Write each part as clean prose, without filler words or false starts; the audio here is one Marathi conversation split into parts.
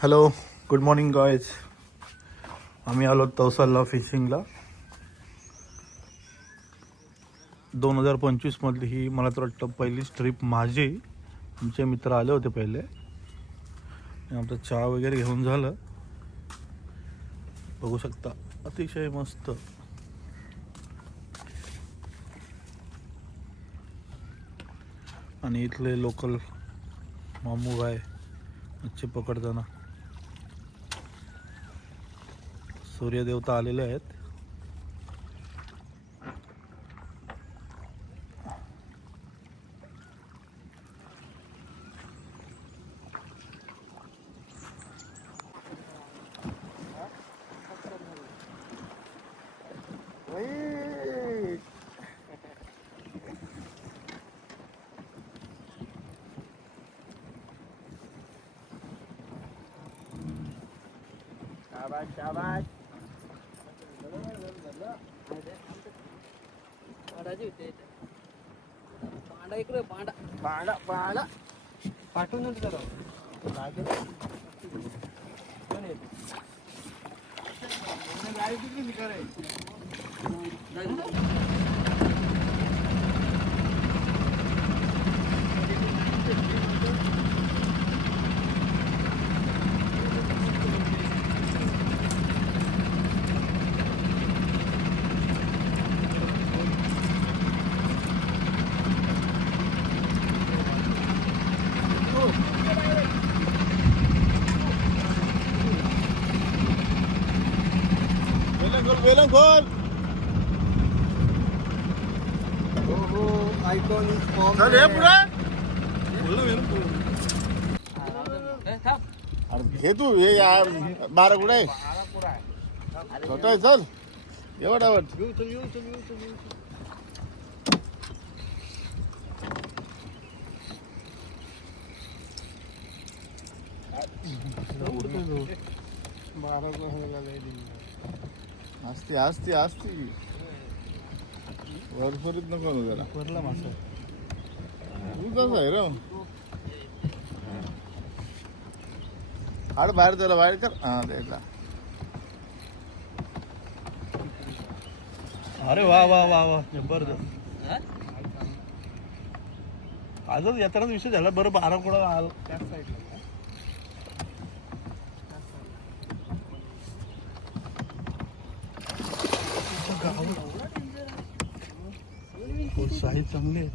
Hello, good morning guys. आम्ही आलो तवसाला फिशिंगला. 2025 मधली ही मला तर वाटतं पहिलीच ट्रिप माझी. आमचे मित्र आले होते पहिले. आमचा चहा वगैरे घेऊन झालं. बघू शकता अतिशय मस्त. आणि इथले लोकल मामू भाई मच्छी पकडताना. सूर्यदेवता आलेले आहेत. शाबाश. पांडा इकडे पांडा पाठवून वेलम खोल. Icon is form. चल हे पुढे. अरे घे तू हे यार. 12 कुठे आहे? छोटा आहे. चल एवढा असती असती असती. वरफरीत नको ना जरा. वरला मासा तूच आहे रे. हाड बाहेर त्याला बाहेर कर. हा द्यायला. अरे वा वा वा वा जबरदस्त. आजच येतानाच विषय झाला. बरं 12 कुठं आला त्याच साईडला. साईज चांगले आहे.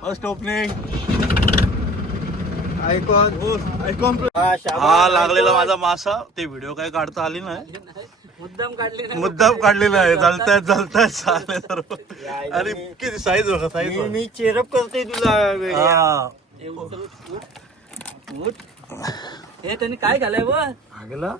First opening. आयकॉन हा लागलेला माझा मासा. ते व्हिडिओ काय काढता आली नाही. मुद्दाम काढलेला आहे. चालताय चालले सर्व. आणि किती साईज बघा. साईज मी चेरप करते तुला. हे त्यांनी काय घालाय व आगला.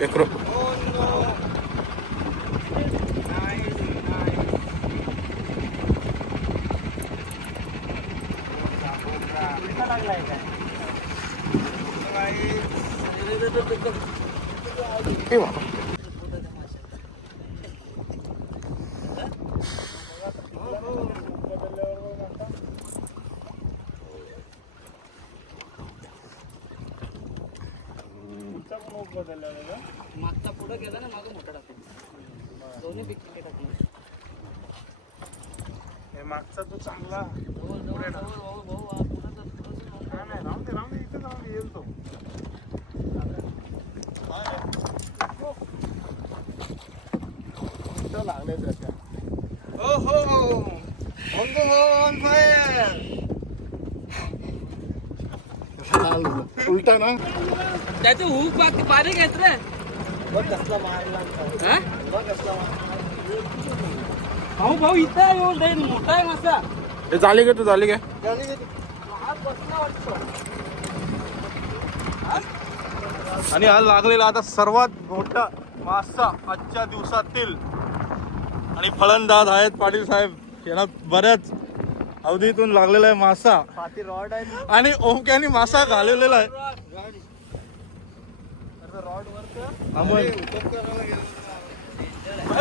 एकरो मागचा पुढे गेला ना. मागं मोठा टाकून दोन्ही पिके टाकले. हे मागचा तो चांगला. नाही राहून दे इथे जाऊन येईल तो. लागले त्याच्या. हो मोठा ना त्याचं हुक बारीक आहेत रे. हा? भाऊ इथं आहे, हो, लय मोठा आहे मासा. हे झाली का तू झाली काय हा बसला वाटतो. आणि हा लागलेला आता सर्वात मोठा मासा आजच्या दिवसातील. आणि फलंदाज आहेत पाटील साहेब. यांना बऱ्याच अवधीतून लागलेला आहे मासा. रॉड आहे आणि ओमक्याने मासा घालवलेला आहे. रॉड वर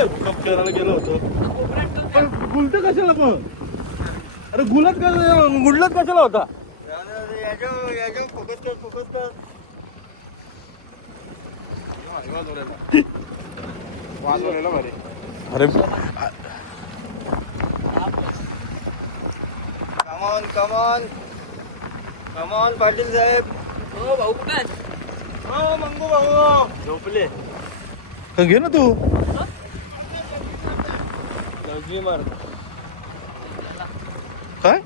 भूकंप करायला गेलो होतो. गुलत कशाला पण अरे गुडलत कशाला होता. अरे कमॉन पाटील साहेब. हो भाऊ कुठे आहेत? हो मंगू भाऊ झोपले. घे ना तू. काय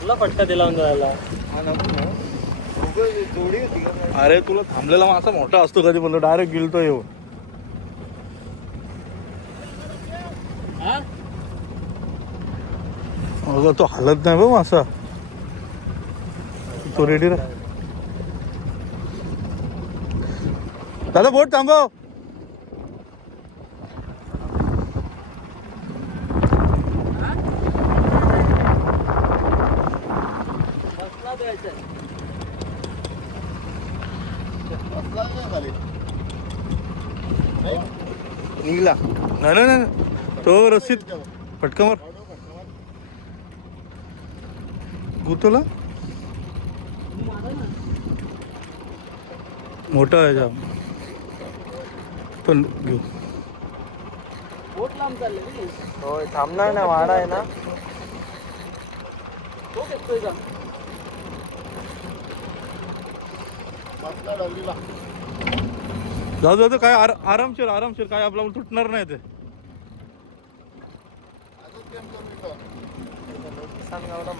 तुला फटका दिला जायला. अरे तुला थांबलेला मासा मोठा असतो कधी म्हणतो डायरेक्ट गिलतो येऊ. अगं तो हलत नाही बघ मासा. तो रेडी रा. दादा बोट थांबव. बसला द्यायचं. निघला नाही नाही तो रस्सीत फटका मार. गुतोला मोठा आहे जाम. पण घेऊ. बोट लांब चालले. होय थांबणार ना वाडा आहे ना. तो घेतोय का? जाऊ जाऊ काय आरामशीर आरामशीर काय आपला तुटणार नाही ते.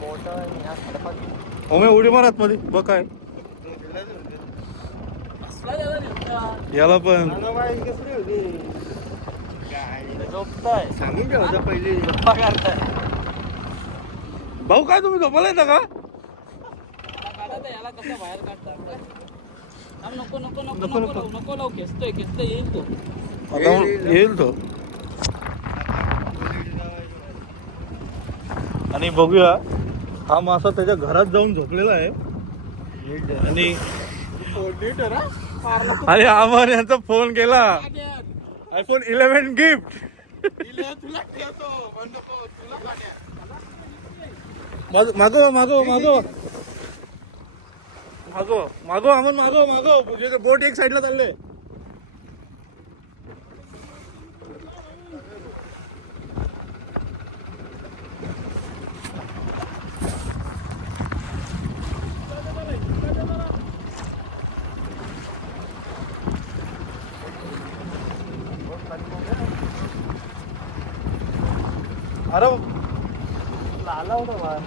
मोठा आहे. ओमे उडी मारत मध्ये बघ काय याला पण झोपताय. सांगून ठेवता पहिले. गप्पा काढताय. भाऊ काय तुम्ही झोपायला येता का. काढा याला कसं बाहेर काढतात. नको नको नको नको नको नको लावू. खेचतोय येईल तो. आता येईल तो. आणि बघूया हा मासा त्याच्या घरात जाऊन झोपलेला आहे. आणि आणि आम्हाला यांचा फोन केला. IPhone 11 gift. मागो मागो मागो मागो मागो आम्हाला मागो मागो. बोट एक साईडला चालले. अरे आला होता बाहेर.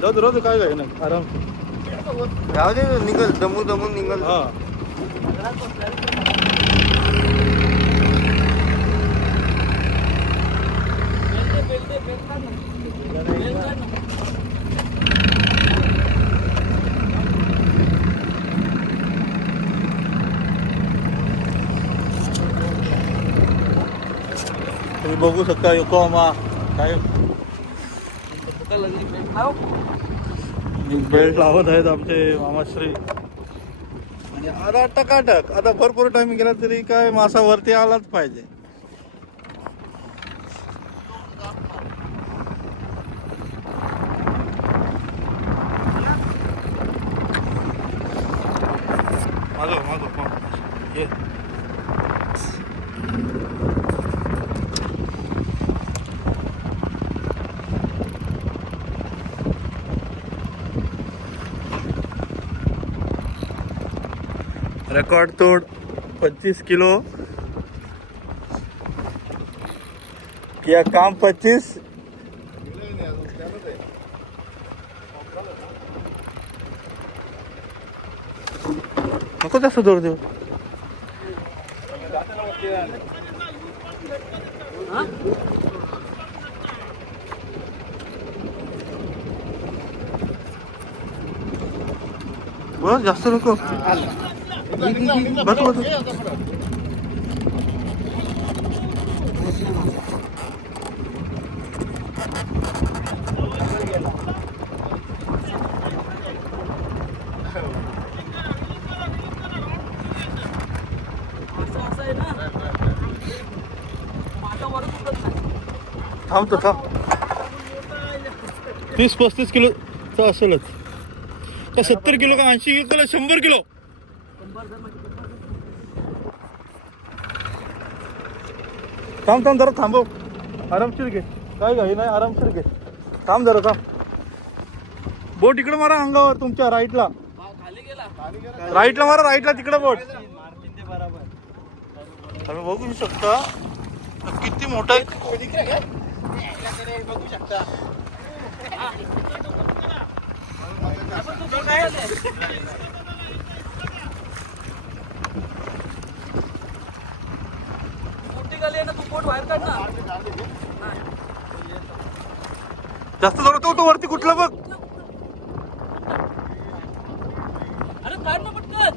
जाऊ रोज काय काय ना आराम. राहू दे निघल दमून निघल. हा तुम्ही बघू शकता योकोहामा काय बेल्ट लावत आहेत आमचे मामाश्री. आणि आता टकाटक आता भरपूर टाइम गेला तरी काय मासा वरती आलाच पाहिजे. मागो मागो ये. रेकॉर्ड तोड 25 किलो किया काम 25. नको जास्त जोर देऊ. हा? बस जास्त नको. बस बस. असं आहे ना माझा वर उतरत नाही. थांबतो थांब. 30-35 किलोचा असेलच का 70 किलो का 80 किलो 100 किलो. थांब थांब जरा थांबव. आरामशीर घे. काय घाई नाही. आरामशीर घे. थांब जरा थांब. बोट इकडे मारा अंगावर तुमच्या राईटला. खाली गेला. राईटला मारा. राईटला तिकडे बोट. तुम्ही बघू शकता किती मोठा आहे. बघू शकता. मोठी गाली आहे ना तू पोट बाहेर काढ ना. जास्त जोरात तो वरती कुठला बघ. अरे काढ ना पटकन.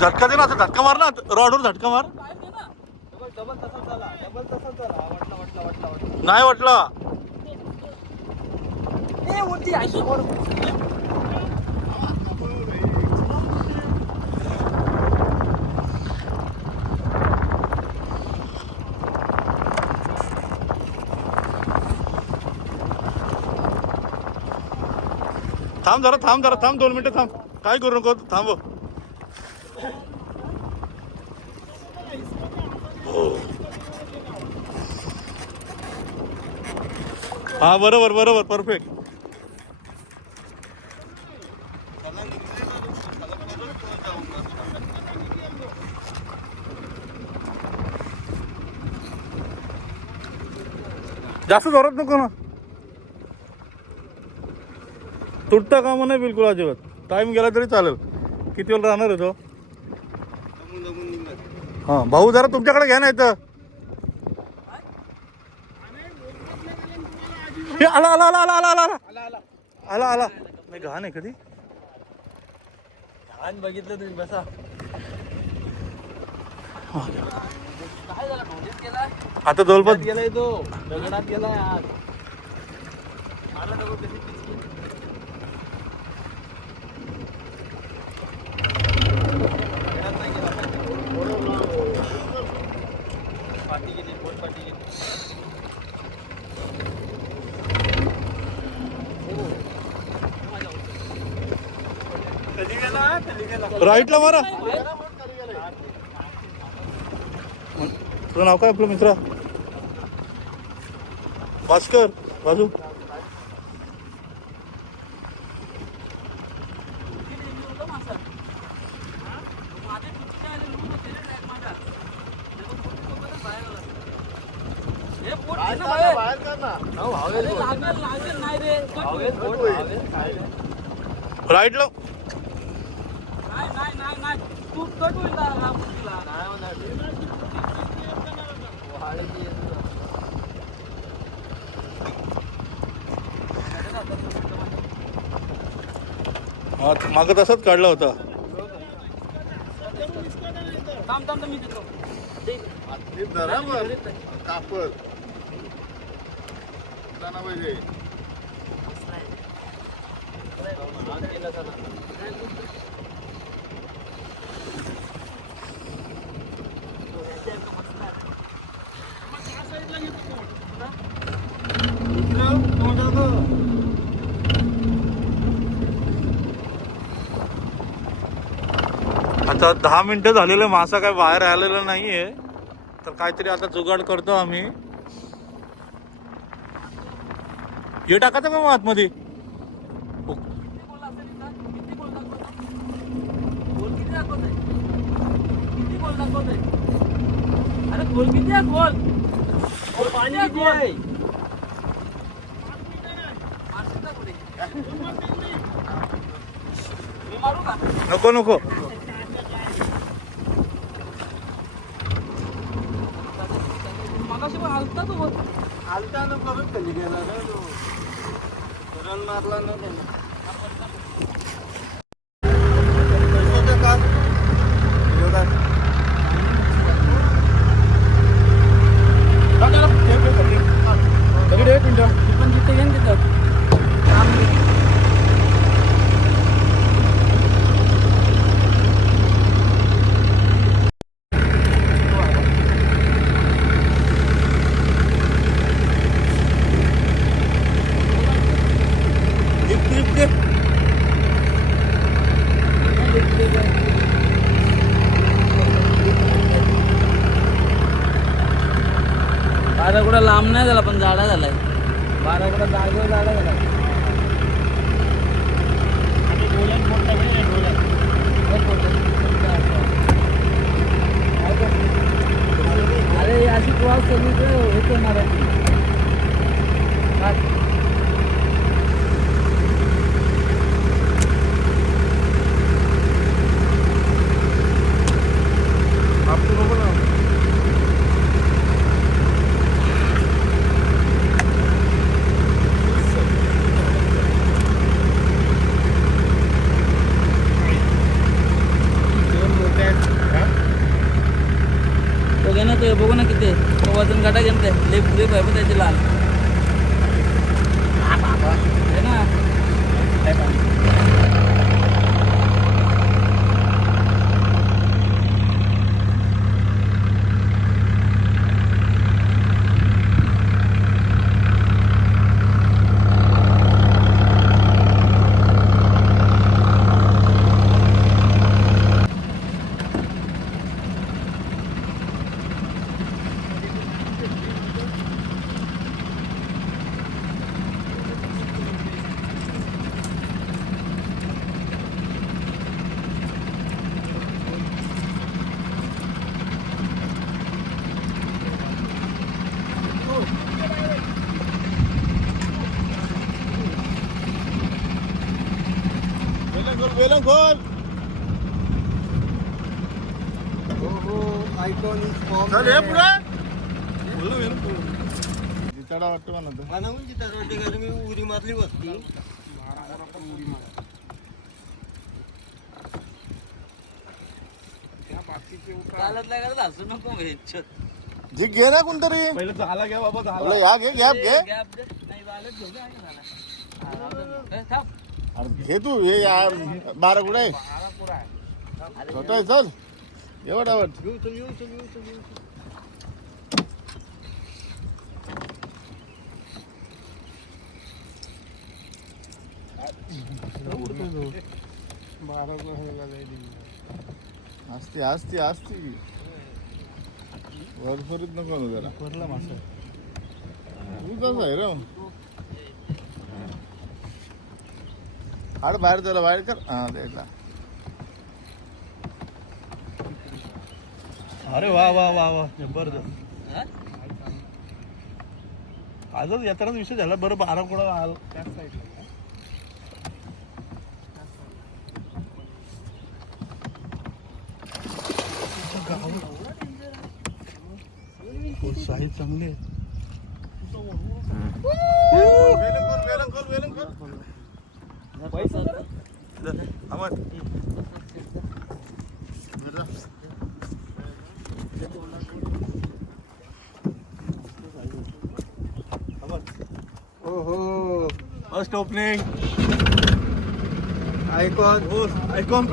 झटका दे ना. असं झटका मार ना. रॉडवर झटका मार. बाहेर घे ना. डबल तसाच झाला. डबल तसाच झाला. वाटला. नाही वाटला. ए वरती आहे वर. थांब जरा. थांब 2 मिनिटं थांब. काय करू नको. थांब. हा बरोबर परफेक्ट. जास्त जोरात नको ना. तुटता कामा नाही बिलकुल अजिबात. टाइम गेला तरी चालेल. किती वेळ राहणार आहे तो. हा भाऊ जरा तुमच्याकडे घ्या नाही तर. आला नाही घाण आहे कधी. आणि बघितलं तुम्ही बसा. काय झालं ढोलीत गेला. आता जवळपास गेलाय तो दगडात गेलाय आज. मला दगड कशी पिचकी. दगडात नाही गेला पाहिजे. पाठी गेली. बोट पाठी गेली. कधी गेला. राईटला मारा. तुझं नाव काय आपलं मित्रा. भास्कर बाजू. बाहेर कर ना. लागेल नाही रे. राईटला. नाही तू कट होईल ना मुलीला. हा मागं तसाच काढला होता. थांब मी देतो. कापड आता 10 मिनिटं झालेलं. मासा काय बाहेर आलेला नाहीये. तर काहीतरी आता जुगाड करतो आम्ही. हे टाकायचं का मग आतमध्ये. अरे खोल मी मारू का? नको नको मगाशी पण हलता तो बघ. आलता ना परत खाली गेला ना तो. रन मारला ना त्याने. होतं का? योगा. दगड एक मिनिट. पण तिथे येईन तिथं. बारा कुठं लांब नाही झाला पण जाडा झालाय. बाराकडे जागेवर झाला गेला. आणि डोळ्यात मोठा वेळ आहे डोळ्यात. अरे अशी क्रॉस केली तर होते मराठी. तो घे ना ते बघू ना किती आहे. तो वजन काटा घेऊन ते लिप लिप आहे पण त्याची लाल आहे ना. वेलम खोल आयकॉन इज फॉर्म. चल हे पुढे बोल वेलम जिताडा वाटतो मला तो म्हणून तिथं रोटी घरी मी उडी मारली बसती. चालत नाही करत हसू नको भेटत. जी घे ना कोणतरी पहिलं झाला घ्या बाबा झाला. आपलं या घे गॅप घे गॅप दे. नाही चालत घेऊ दे. आहे झाला. ए, थांब. अरे घे तू हे यार 12 कुठे आहे छोटा आहे चल एवढा वाट येऊ चल येऊ चल येऊ चल येऊ चल. असते असते असते वरफरीत नको ना जरा भरला मासा. तू आहे रे हाड बाहेर त्याला बाहेर कर हा द्यायला अरे वा वा वा वा जबरदस्त. हा? आजच यात्राच विषय झाला. बरं 12 कुठं आला त्याच साईडला. साईज चांगली आहे. अमर फर्स्ट ओपनिंग आयकॉन.